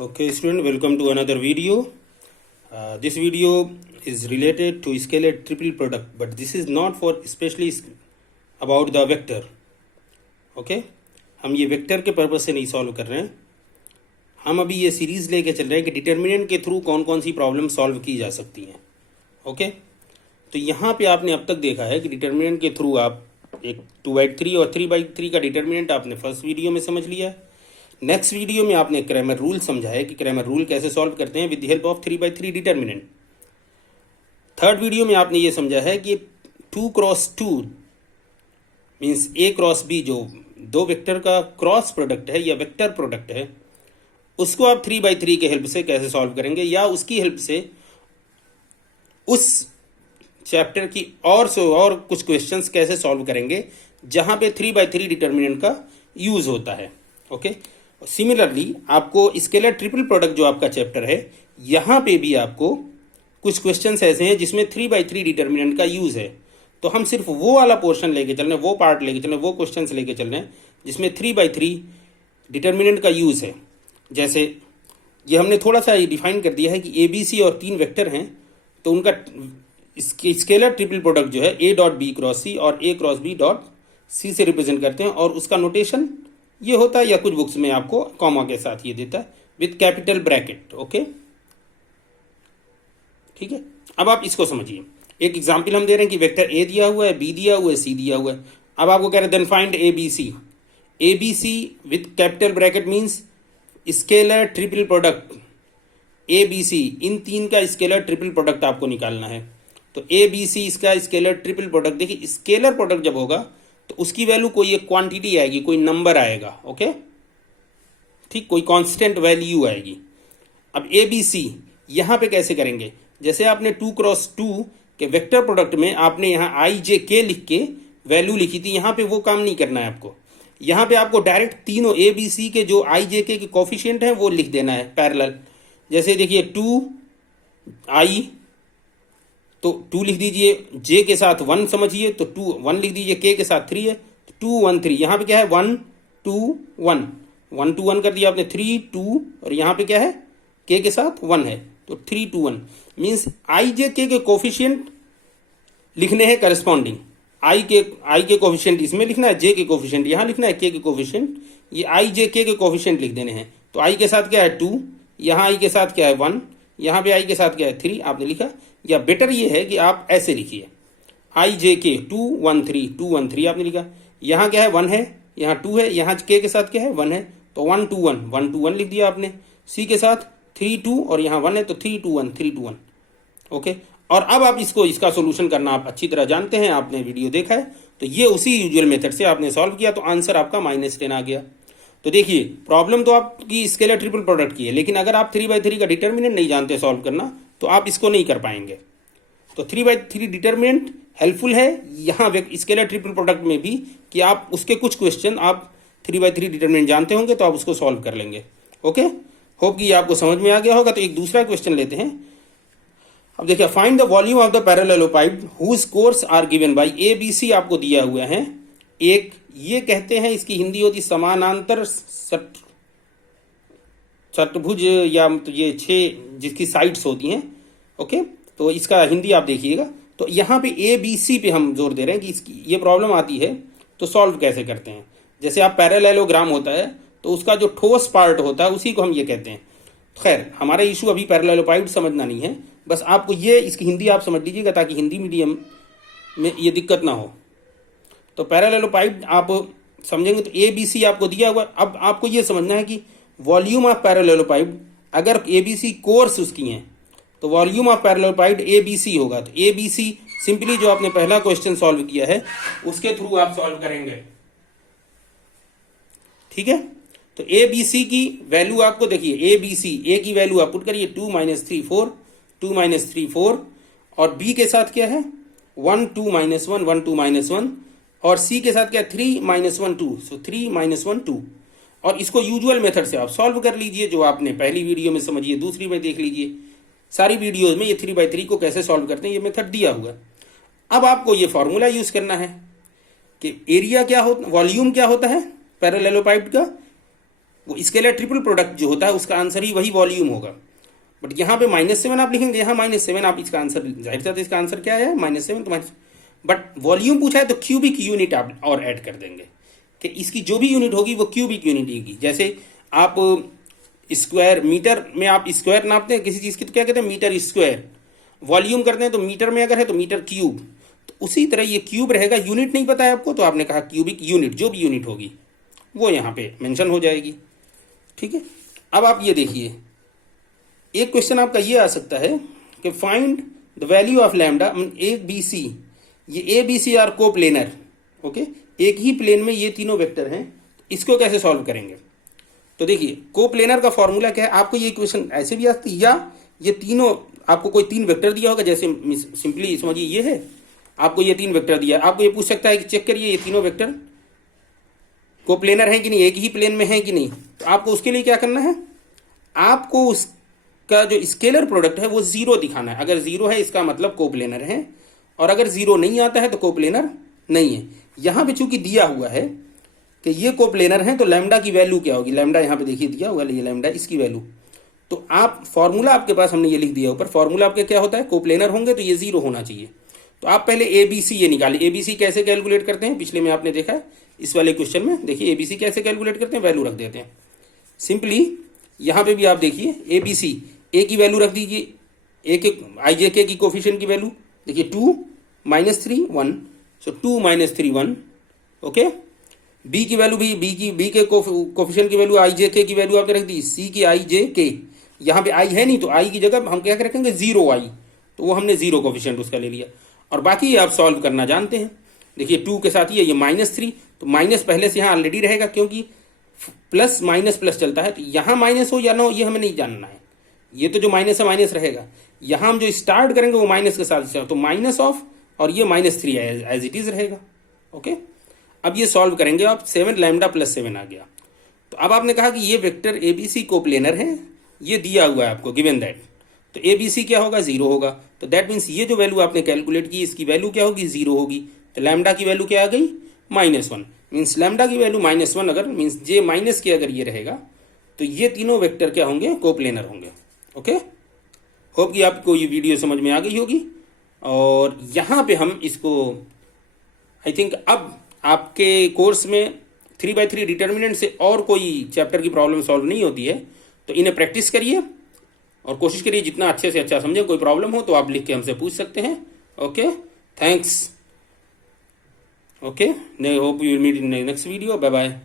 Okay, student, welcome to another video. This video is related to scalar triple product, but this is not for especially about the vector. Okay, हम ये vector के purpose से नहीं solve कर रहे हैं. हम अभी ये सीरीज लेके चल रहे हैं कि डिटर्मिनेंट के थ्रू कौन कौन सी प्रॉब्लम सॉल्व की जा सकती हैं. ओके, तो यहाँ पे आपने अब तक देखा है कि डिटर्मिनेंट के थ्रू आप एक 2/3 और 3/3 का डिटर्मिनेंट आपने फर्स्ट वीडियो में समझ लिया. नेक्स्ट वीडियो में आपने क्रैमर रूल समझा है कि क्रैमर रूल कैसे सॉल्व करते हैं with the help of 3/3 determinant. Third video में आपने ये समझा है कि 2x2 मीन्स A×B जो दो वेक्टर का क्रॉस प्रोडक्ट है या वेक्टर प्रोडक्ट है, उसको आप 3/3 के हेल्प से कैसे सॉल्व करेंगे या उसकी हेल्प से उस चैप्टर की और कुछ क्वेश्चंस कैसे सॉल्व करेंगे जहां पे 3/3 डिटर्मिनेंट का यूज होता है. ओके, सिमिलरली आपको स्केलर ट्रिपल प्रोडक्ट जो आपका चैप्टर है, यहां पे भी आपको कुछ क्वेश्चंस ऐसे हैं जिसमें 3/3 डिटर्मिनेंट का यूज है. तो हम सिर्फ वो वाला पोर्शन लेके चल रहे हैं, वो पार्ट लेके चल रहे हैं, वो क्वेश्चंस लेके चल रहे हैं जिसमें 3/3 डिटर्मिनेंट का यूज है. जैसे ये हमने थोड़ा सा डिफाइन कर दिया है कि ABC और 3 वेक्टर हैं, तो उनका स्केलर ट्रिपल प्रोडक्ट जो है A.B×C और A×B.C से रिप्रेजेंट करते हैं, और उसका नोटेशन ये होता है या कुछ बुक्स में आपको कॉमा के साथ ये देता है विथ कैपिटल ब्रैकेट. ओके, ठीक है. अब आप इसको समझिए. एक एग्जांपल हम दे रहे हैं कि वेक्टर A दिया हुआ है, B दिया हुआ है, C दिया हुआ है. अब आपको कह रहे हैं then find ABC. ABC with capital bracket means scalar triple product ABC, इन तीन का स्केलर ट्रिपल प्रोडक्ट आपको निकालना है. तो ABC इसका स्केलर ट्रिपल प्रोडक्ट. देखिए, स्केलर प्रोडक्ट जब होगा तो उसकी वैल्यू कोई एक क्वांटिटी आएगी, कोई नंबर आएगा. ओके, ठीक, कोई कांस्टेंट वैल्यू आएगी. अब ABC यहां पे कैसे करेंगे? जैसे आपने 2x2 के वेक्टर प्रोडक्ट में आपने यहाँ IJK लिख के वैल्यू लिखी थी, यहां पे वो काम नहीं करना है आपको. यहां पे आपको डायरेक्ट तीनों ABC के जो IJK के कोफिशिएंट हैं वो लिख देना है पैरेलल. जैसे देखिए 2i, तो 2 लिख दीजिए, J के साथ 1 समझिए तो 1 लिख दीजिए, K के साथ 3 है तो 2 1 3. यहाँ पे क्या है 1 2 1, 1 2 1 कर दिया आपने, 3 2, और यहाँ पे क्या है K के साथ 1 है तो 3 2 1 मीन्स IJK के कोफिशिएंट लिखने हैं करस्पॉन्डिंग. I के कोफिशिएंट इसमें लिखना है, J के कोफिशिएंट यहाँ लिखना है, K के कोफिशिएंट ये IJK के कोफिशिएंट लिख देने हैं. तो I के साथ क्या है 2, यहाँ I के साथ क्या है 1, यहाँ पे I के साथ क्या है 3 आपने लिखा. या बेटर ये है कि आप ऐसे लिखिए IJK 2 1 3 2 1 3 आपने लिखा. यहाँ क्या है 1 है, यहाँ 2 है, यहाँ K के साथ क्या है 1 है तो 1 2 1 1 2 1 लिख दिया आपने. C के साथ 3 2 और यहाँ 1 है तो 3 2 1 3 2 1. ओके, और अब आप इसका सोल्यूशन करना आप अच्छी तरह जानते हैं, आपने वीडियो देखा है, तो ये उसी यूजुअल मेथड से आपने सॉल्व किया तो आंसर आपका -10 आ गया. तो देखिए, प्रॉब्लम तो आपकी स्केलर ट्रिपल प्रोडक्ट की है, लेकिन अगर आप 3/3 का डिटर्मिनेंट नहीं जानते सॉल्व करना तो आप इसको नहीं कर पाएंगे. तो 3/3 डिटर्मिनेंट हेल्पफुल है यहाँ स्केलर ट्रिपल प्रोडक्ट में भी कि आप उसके कुछ क्वेश्चन आप 3/3 डिटर्मिनेंट जानते होंगे तो आप उसको सॉल्व कर लेंगे. ओके, होप कि ये आपको समझ में आ गया होगा. तो एक दूसरा क्वेश्चन लेते हैं. अब देखिए, find the volume of the parallelepiped whose course are given by ABC आपको दिया हुआ है. एक ये कहते हैं, इसकी हिंदी होती समानांतर षट्भुज या तो ये 6 जिसकी साइड्स होती हैं. ओके, तो इसका हिंदी आप देखिएगा. तो यहाँ पे ABC पे हम जोर दे रहे हैं कि इसकी ये प्रॉब्लम आती है तो सॉल्व कैसे करते हैं. जैसे आप पैरेललोग्राम होता है तो उसका जो ठोस पार्ट होता है उसी को हम ये कहते हैं. खैर, हमारा इशू अभी पैरेललोपाइड समझना नहीं है, बस आपको ये इसकी हिंदी आप समझ लीजिएगा ताकि हिंदी मीडियम में ये दिक्कत ना हो. तो पैरेललोपाइड आप समझेंगे तो ABC आपको दिया हुआ. अब आपको ये समझना है कि वॉल्यूम ऑफ पैरेललोपाइड, अगर ABC कोर्स उसकी हैं तो वॉल्यूम ऑफ पैरेललोपाइड ABC होगा. तो ABC सिंपली जो आपने पहला क्वेश्चन सॉल्व किया है उसके थ्रू आप सॉल्व करेंगे. ठीक है, तो ABC की वैल्यू आपको देखिए, ABC A की वैल्यू आप पुट करिए 2 3 4 2 3 4, और B के साथ क्या है 1 2 1 1 2 1, और C के साथ क्या 3 1 2, सो 3 1 2. और इसको यूजुअल मेथड से आप सॉल्व कर लीजिए जो आपने पहली वीडियो में समझिए, दूसरी में देख लीजिए. सारी वीडियोज में ये 3/3 को कैसे सॉल्व करते हैं ये मेथड दिया हुआ. अब आपको ये फॉर्मूला यूज करना है कि एरिया क्या होता, वॉल्यूम क्या होता है पैरेललोपाइड का. वो स्केलर ट्रिपल प्रोडक्ट जो होता है उसका आंसर ही वही वॉल्यूम होगा। बट यहाँ पे -7 आप लिखेंगे, यहाँ -7 आप इसका आंसर, जाहिर सा इसका आंसर क्या है -7, तो बट वॉल्यूम पूछा है तो क्यूबिक यूनिट आप और ऐड कर देंगे कि इसकी जो भी यूनिट होगी वो क्यूबिक यूनिट होगी। जैसे आप स्क्वायर, मीटर में आप स्क्वायर नापते हैं किसी चीज़ की तो क्या कहते हैं, मीटर स्क्वायर। वॉल्यूम करते हैं तो मीटर में अगर है तो मीटर क्यूब, तो उसी तरह ये क्यूब रहेगा। यूनिट नहीं पता है आपको तो आपने कहा क्यूबिक यूनिट, जो भी यूनिट होगी वो यहाँ पे मेंशन हो जाएगी। ठीक है, अब आप ये देखिए, एक क्वेश्चन आपका ये आ सकता है कि find the value of lambda A B C. ये A B C are coplanar, okay, एक ही प्लेन में ये तीनों वेक्टर हैं, इसको कैसे सॉल्व करेंगे। तो देखिए को प्लेनर का फॉर्मूला क्या है, आपको ये इक्वेशन ऐसे भी आ सकती है, या ये तीनों आपको कोई 3 वेक्टर दिया होगा, जैसे सिंपली समझिए ये है, आपको ये 3 वेक्टर दिया, आपको ये पूछ सकता है कि चेक करिए ये तीनों वेक्टर को प्लेनर है कि नहीं, एक ही प्लेन में है कि नहीं। तो आपको उसके लिए क्या करना है, आपको उसका जो स्केलर प्रोडक्ट है वो 0 दिखाना है। अगर 0 है इसका मतलब को प्लेनर है, और अगर 0 नहीं आता है तो को प्लेनर नहीं है। यहाँ पे चूंकि दिया हुआ है कि ये को प्लेनर है तो लैम्डा की वैल्यू क्या होगी, लैम्डा यहाँ पे देखिए दिया हुआ है, ये लैम्डा इसकी वैल्यू, तो आप फॉर्मूला आपके पास हमने ये लिख दिया ऊपर, फॉर्मूला आपके क्या होता है, को प्लेनर होंगे तो ये 0 होना चाहिए। तो आप पहले ABC ये निकालें। ABC कैसे कैलकुलेट करते हैं, पिछले में आपने देखा है, इस वाले क्वेश्चन में देखिए ABC कैसे कैलकुलेट करते हैं, वैल्यू रख देते हैं सिंपली। यहाँ पे भी आप देखिए ABC, ए की वैल्यू रख दीजिए, एक IJK की कोफिशिएंट की वैल्यू देखिए 2 -3 1, सो 2 -3 1, ओके। बी की वैल्यू भी, बी के कोफिशिएंट की वैल्यू IJK की वैल्यू आपने रख दी, सी की IJK, यहाँ पे आई है नहीं तो आई की जगह हम क्या रखेंगे 0 आई, तो वो हमने 0 कोफिशिएंट उसका ले लिया। और बाकी आप सॉल्व करना जानते हैं। देखिए 2 के साथ ये -3, तो माइनस पहले से यहाँ ऑलरेडी रहेगा क्योंकि प्लस माइनस प्लस चलता है, तो यहाँ माइनस हो या ना हो ये हमें नहीं जानना है, ये तो जो माइनस है माइनस रहेगा। यहाँ हम जो स्टार्ट करेंगे वो माइनस के साथ, तो माइनस ऑफ, और ये -3 एज इट इज रहेगा, ओके। अब ये सॉल्व करेंगे आप, 7 लैम्डा प्लस 7 आ गया। तो अब आपने कहा कि ये वेक्टर ABC कोप्लेनर है, ये दिया हुआ है आपको, गिवन दैट, तो ABC क्या होगा 0 होगा, तो दैट मीन्स ये जो वैल्यू आपने कैलकुलेट की इसकी वैल्यू क्या होगी 0 होगी। तो लैम्डा की वैल्यू क्या आ गई -1, मीन्स लैम्डा की वैल्यू -1 अगर मीन्स जे माइनस के अगर ये रहेगा तो ये तीनों वेक्टर क्या होंगे, कोप्लेनर होंगे, ओके। होप कि आपको ये वीडियो समझ में आ गई होगी। और यहाँ पे हम इसको आई थिंक अब आपके कोर्स में 3x3 डिटर्मिनेंट से और कोई चैप्टर की प्रॉब्लम सॉल्व नहीं होती है, तो इन्हें प्रैक्टिस करिए और कोशिश करिए जितना अच्छे से अच्छा समझें। कोई प्रॉब्लम हो तो आप लिख के हमसे पूछ सकते हैं, okay. Thanks, okay, hope you will meet in next video, bye bye.